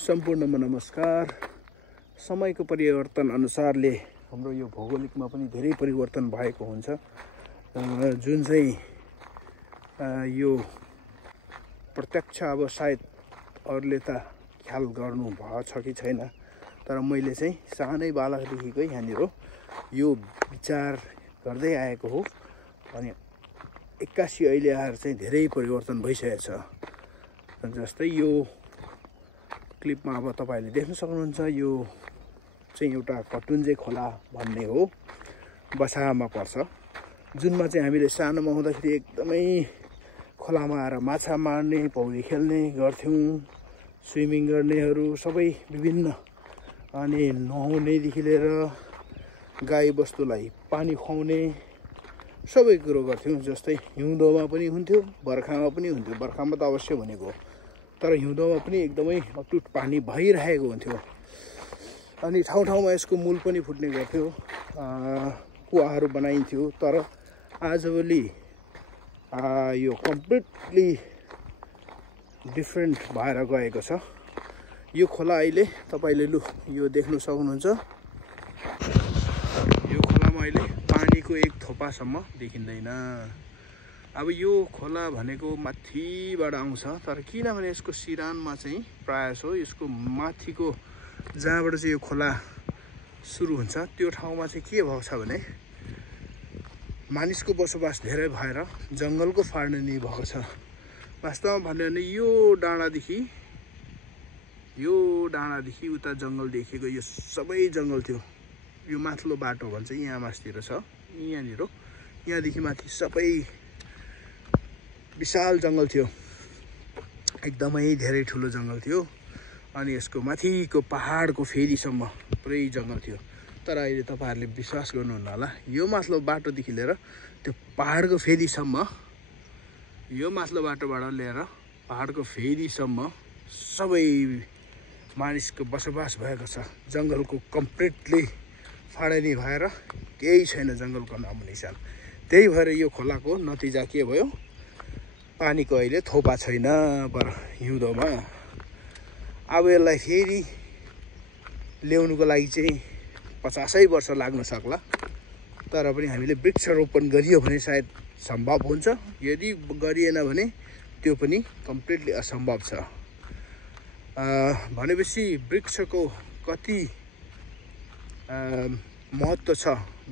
सम्पूर्णमा नमस्कार। समयको परिवर्तन अनुसारले हाम्रो यो भौगोलिकमा पनि धेरै परिवर्तन भएको हुन्छ, जुन चाहिँ यो प्रत्यक्ष अब सायद अरूले त ख्याल गर्नु भएछ कि छैन, तर मैले चाहिँ सानै बालकदेखिकै यहाँनिर यो विचार गर्दै आएको हो। अनि 81 अहिले आएर चाहिँ धेरै परिवर्तन भइसकेको छ। जस्तै यो क्लिपमा अब तपाईले देख्न सक्नुहुन्छ, यो चाहिँ एउटा कटुन्जे खोला भन्ने हो, बसामा पर्छ, जुनमा चाहिँ हामीले सानोमा हुँदाखेरि एकदमै खोलामा आएर माछा मार्ने, पौडी खेल्ने गर्थ्यौँ। स्विमिङ गर्नेहरू सबै विभिन्न, अनि नुहाउनेदेखि लिएर गाई बस्तुलाई पानी खुवाउने सबै कुरो गर्थ्यौँ। जस्तै हिउँदोमा पनि हुन्थ्यो, बर्खामा पनि हुन्थ्यो। बर्खामा त अवश्य भनेको, तर हिउँदोमा पनि एकदमै अटुट पानी भइरहेको हुन्थ्यो। अनि ठाउँ ठाउँमा यसको मूल पनि फुट्ने गर्थ्यो, कुवाहरू बनाइन्थ्यो। तर आजभोलि यो कम्प्लिटली डिफ्रेन्ट भएर गएको छ। यो खोला अहिले तपाईले लु यो देख्न सक्नुहुन्छ। यो खोलामा अहिले पानीको एक थोपासम्म देखिँदैन। अब यो खोला भनेको माथिबाट आउँछ, तर किनभने यसको सिरानमा चाहिँ प्रायः सो यसको माथिको जहाँबाट चाहिँ यो खोला सुरु हुन्छ त्यो ठाउँमा चाहिँ के भएको छ भने मानिसको बसोबास धेरै भएर जङ्गलको फाड्ने भएको छ। वास्तवमा भन्यो भने यो डाँडादेखि उता जङ्गल देखेको यो सबै जङ्गल थियो। यो माथिल्लो बाटो भन्छ यहाँ मासतिर छ, यहाँनिर यहाँदेखि माथि सबै विशाल जङ्गल थियो, एकदमै धेरै ठुलो जङ्गल थियो। अनि यसको माथिको पहाडको फेदीसम्म पुरै जङ्गल थियो। तर अहिले तपाईहरुले विश्वास गर्नुहुन्न होला, यो माथिल्लो बाटोदेखि लिएर त्यो पहाडको फेदीसम्म, यो माथिल्लो बाटोबाट लिएर पहाडको फेदीसम्म सबै मानिसको बसोबास भएको छ। जङ्गलको कम्प्लिटली फाडनी भएर केही छैन, जङ्गलको नामो निशान। त्यही भएर यो खोलाको नतिजा के भयो, पानीको अहिले थोपा छैन पर हिउँदोमा। अब यसलाई फेरि ल्याउनुको लागि चाहिँ 50 वर्ष लाग्न सक्ला, तर पनि हामीले वृक्षारोपण गरियो भने सायद सम्भव हुन्छ। यदि गरिएन भने त्यो पनि कम्प्लिटली असम्भव छ। भनेपछि वृक्षको कति महत्त्व छ,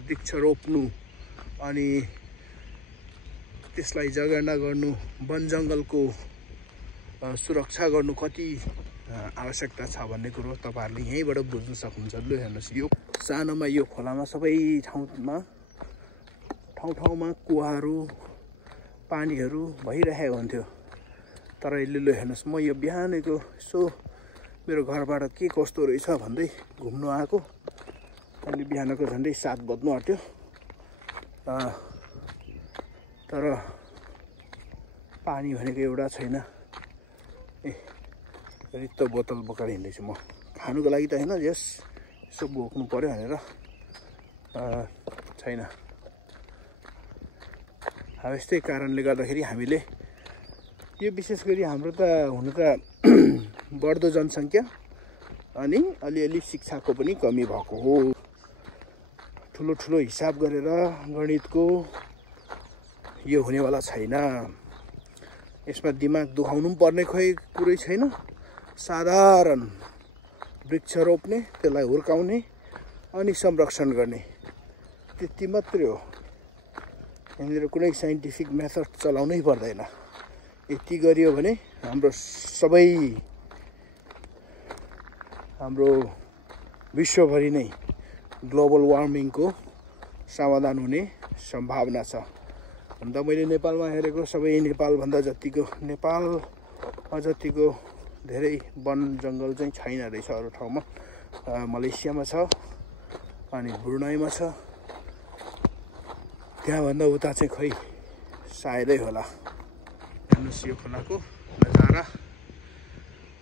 वृक्ष रोप्नु अनि त्यसलाई जगेर्ना गर्नु, वन जङ्गलको सुरक्षा गर्नु कति आवश्यकता छ भन्ने कुरो तपाईहरुले यहीँबाट बुझ्न सक्नुहुन्छ। लु हेर्नुहोस्, यो सानोमा यो खोलामा सबै ठाउँमा कुवाहरू पानीहरू भइरहेको हुन्थ्यो। तर अहिले लु हेर्नुहोस्, म यो बिहानको यसो मेरो घरबाट के कस्तो रहेछ भन्दै घुम्नु आएको। अहिले बिहानको झन्डै 7 बज्नु आँट्यो, तर पानी भनेको एउटा छैन। रित्तो बोतल बोकेर हिँड्दैछु म, खानुको लागि त होइन, यसो बोक्नु पर्यो भनेर छैन। अब यस्तै कारणले गर्दाखेरि हामीले यो विशेष गरी हाम्रो त हुनु त बढ्दो जनसङ्ख्या अनि अलिअलि शिक्षाको पनि कमी भएको हो। ठुलो हिसाब गरेर गणितको यो हुनेवाला छैन। यसमा दिमाग दुखाउनु पनि पर्ने कुरै छैन। साधारण वृक्ष रोप्ने, त्यसलाई हुर्काउने अनि संरक्षण गर्ने, त्यति मात्रै हो। यहाँनिर कुनै साइन्टिफिक मेथड चलाउनै पर्दैन। यति गरियो भने हाम्रो विश्वभरि नै ग्लोबल वार्मिङको समाधान हुने सम्भावना छ। अन्त मैले नेपालमा हेरेको, सबै नेपालभन्दा नेपालमा जतिको धेरै वन जङ्गल चाहिँ छैन रहेछ अरू ठाउँमा। मलेसियामा छ अनि ब्रुनाईमा छ, त्यहाँभन्दा उता चाहिँ खै सायदै होला। हेर्नुहोस् यो खोलाको नजारा,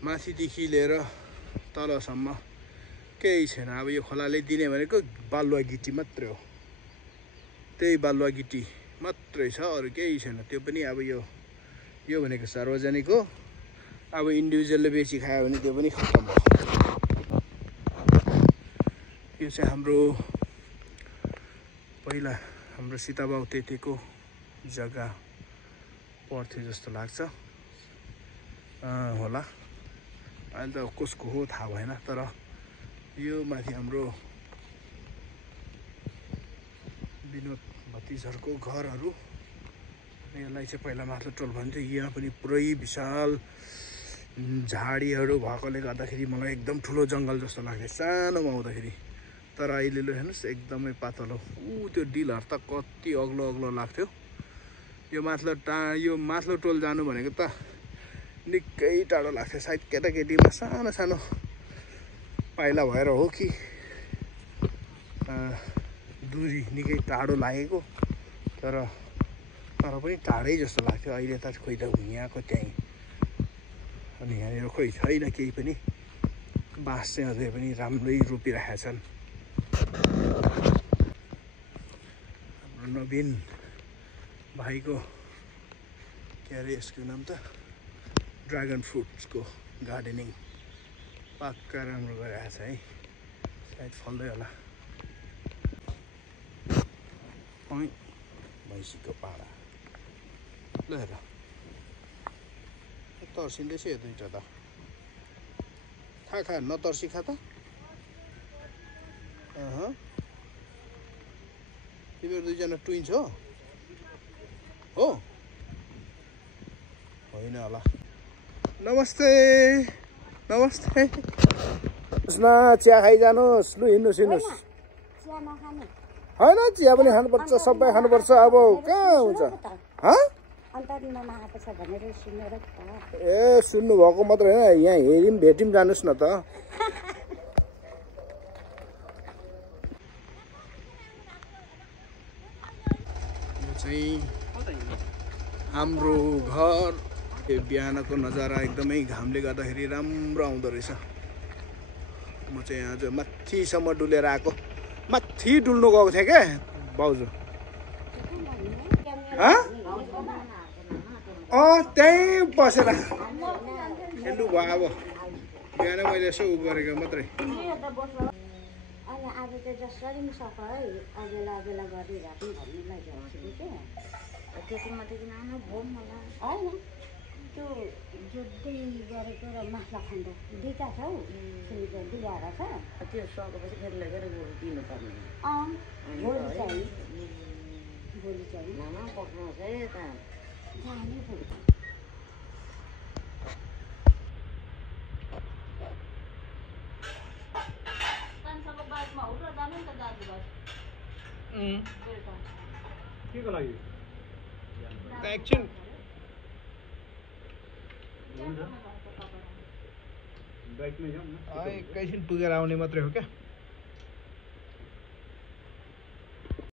माथिदेखि लिएर तलसम्म केही छैन। अब यो खोलाले दिने भनेको बालुवा गिटी मात्रै हो, त्यही बालुवा गिटी मात्रै छ, अरू केही छैन। त्यो पनि अब यो भनेको सार्वजनिक हो। अब इन्डिभिजुअलले बेची खायो भने त्यो पनि खत्तम हो। यो चाहिँ हाम्रो पहिला हाम्रो सीताबाउ तेतेको जग्गा पर्थ्यो जस्तो लाग्छ होला। अहिले त कसको हो थाहा भएन, तर यो माथि हाम्रो विनोद भतिजहरूको घरहरू। यसलाई चाहिँ पहिला माथिल्लो टोल भन्थ्यो। यहाँ पनि पुरै विशाल झाडीहरू भएकोले गर्दाखेरि मलाई एकदम ठुलो जङ्गल जस्तो लाग्थ्यो सानोमा आउँदाखेरि। तर अहिले ल हेर्नुहोस् एकदमै पातलो। त्यो डिलहरू त कति अग्लो अग्लो लाग्थ्यो। यो माथिल्लो टोल जानु भनेको त निकै टाढो लाग्थ्यो। सायद केटाकेटीमा सानो सानो पाइला भएर हो कि दूरी निकै टाढो लागेको, तर पनि टाढै जस्तो लाग्थ्यो। अहिले त खोइ त यहाँको त्यहीँ, अनि यहाँनिर खोइ छैन केही पनि। बाँस चाहिँ अझै पनि राम्रै रोपिरहेका छन्। हाम्रो नवीन भाइको के अरे यसको नाम त ड्रागन फ्रुट्सको गार्डनिङ पक्का राम्रो गरिरहेको छ है। सायद फल्दै होला। भैँसीको पाडा ल हेर तर्सिँदैछ यो दुइटा त। खा नतर्सी खा त। तिमीहरू दुईजना ट्विन्स हो? होइन होला। नमस्ते नमस्ते। चिया खाइजानुहोस्। लु हिँड्नुहोस् होइन, चिया पनि खानुपर्छ, सबै खानुपर्छ। अब कहाँ हुन्छ? ए सुन्नु भएको मात्रै होइन, यहाँ हेरिम भेटिम जानुहोस् न त। यो चाहिँ हाम्रो घर। बिहानको नजारा एकदमै घामले गर्दाखेरि राम्रो आउँदो रहेछ। म चाहिँ आज माथिसम्म डुलेर आएको। माथि डुल्नु गएको थिएँ क्या भाउजू। त्यहीँ बसेर लु भयो। अब बिहानै मैले यसो उ गरेको मात्रै। आज चाहिँ जसरी पनि सक है अबेला गरी राख्नु भन्नुलाई जान्छु के त्यति मात्रै किन भो मलाई होइन। त्यो जोड्दै गरेको र मासला खण्ड दुईवटा छ हौ। दुई ल्याएर छ त्यो सकेपछि फेरि लगेर दिनुपर्ने। भोलि चाहिँ नाना पक्राउँछ है यता जाने भोलि। के लागि एकछिन एकैछिन पुगेर आउने मात्रै हो क्या।